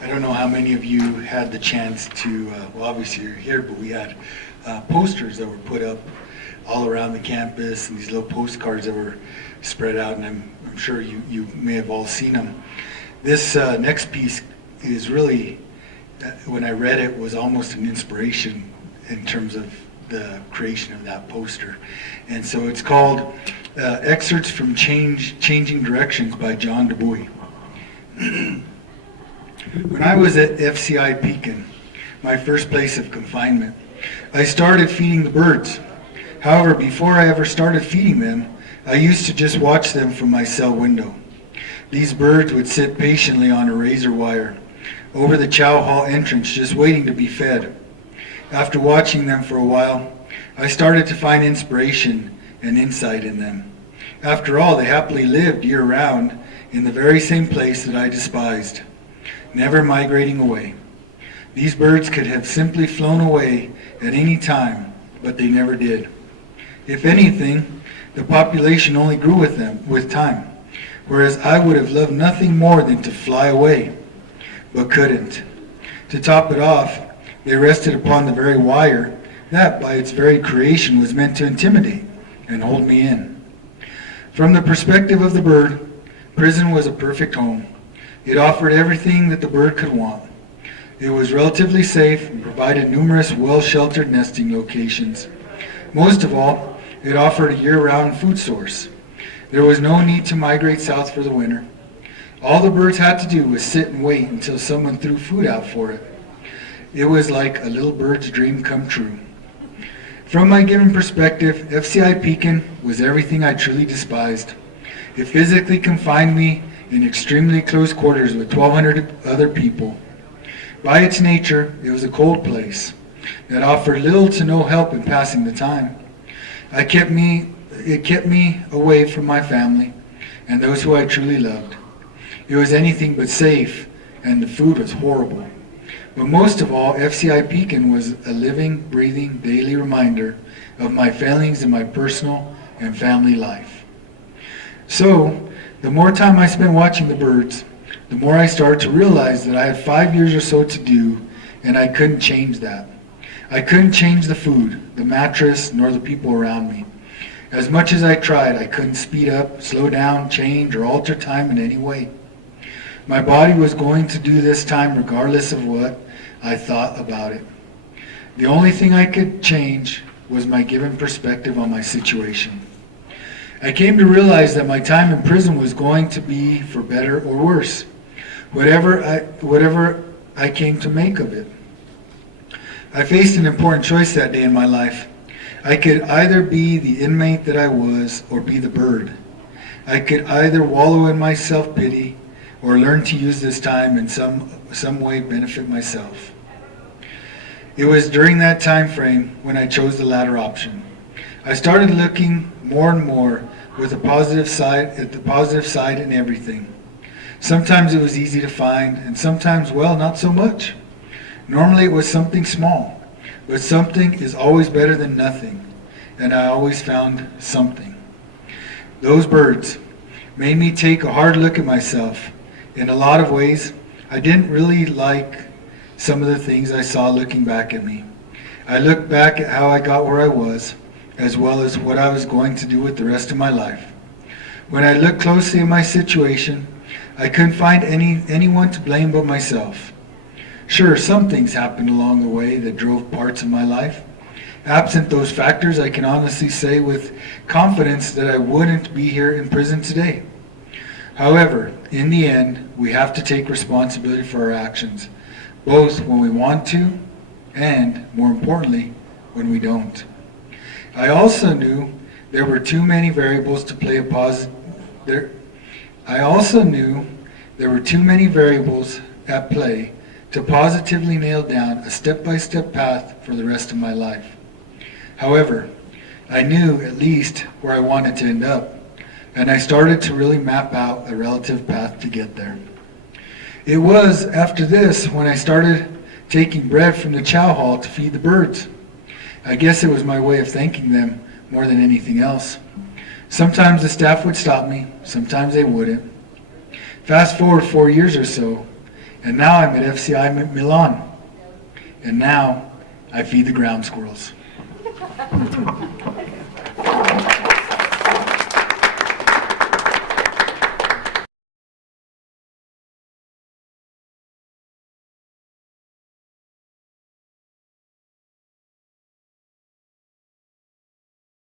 I don't know how many of you had the chance to, well, obviously you're here, but we had posters that were put up all around the campus, and these little postcards that were spread out, and I'm sure you may have all seen them. This next piece is really, when I read it, was almost an inspiration in terms of the creation of that poster. And so it's called Excerpts from Changing Directions by John DuBuis. When I was at FCI Pekin, my first place of confinement, I started feeding the birds. However, before I ever started feeding them, I used to just watch them from my cell window. These birds would sit patiently on a razor wire over the chow hall entrance, just waiting to be fed. After watching them for a while, I started to find inspiration and insight in them. After all, they happily lived year-round in the very same place that I despised, never migrating away. These birds could have simply flown away at any time, but they never did. If anything, the population only grew with them with time, whereas I would have loved nothing more than to fly away, but couldn't. To top it off, they rested upon the very wire that, by its very creation, was meant to intimidate and hold me in. From the perspective of the bird, prison was a perfect home. It offered everything that the bird could want. It was relatively safe and provided numerous well-sheltered nesting locations. Most of all, it offered a year-round food source. There was no need to migrate south for the winter. All the birds had to do was sit and wait until someone threw food out for it. It was like a little bird's dream come true. From my given perspective, FCI Pekin was everything I truly despised. It physically confined me in extremely close quarters with 1,200 other people. By its nature, it was a cold place that offered little to no help in passing the time. It kept me away from my family and those who I truly loved. It was anything but safe, and the food was horrible. But most of all, FCI Pekin was a living, breathing, daily reminder of my failings in my personal and family life. So, the more time I spent watching the birds, the more I started to realize that I had 5 years or so to do, and I couldn't change that. I couldn't change the food, the mattress, nor the people around me. As much as I tried, I couldn't speed up, slow down, change, or alter time in any way. My body was going to do this time regardless of what I thought about it. The only thing I could change was my given perspective on my situation. I came to realize that my time in prison was going to be for better or worse, whatever I came to make of it. I faced an important choice that day in my life. I could either be the inmate that I was or be the bird. I could either wallow in my self-pity or learn to use this time in some way benefit myself. It was during that time frame when I chose the latter option. I started looking more and more with the positive side in everything. Sometimes it was easy to find, and sometimes, well, not so much. Normally it was something small, but something is always better than nothing, and I always found something. Those birds made me take a hard look at myself. In a lot of ways, I didn't really like some of the things I saw looking back at me. I looked back at how I got where I was, as well as what I was going to do with the rest of my life. When I looked closely at my situation, I couldn't find anyone to blame but myself. Sure, some things happened along the way that drove parts of my life. Absent those factors, I can honestly say with confidence that I wouldn't be here in prison today. However, in the end, we have to take responsibility for our actions, both when we want to and, more importantly, when we don't. I also knew there were too many variables to play a at play to positively nail down a step-by-step path for the rest of my life. However, I knew at least where I wanted to end up, and I started to really map out a relative path to get there. It was after this when I started taking bread from the chow hall to feed the birds. I guess it was my way of thanking them more than anything else. Sometimes the staff would stop me, sometimes they wouldn't. Fast forward 4 years or so, And now I'm at FCI Milan. And now I feed the ground squirrels.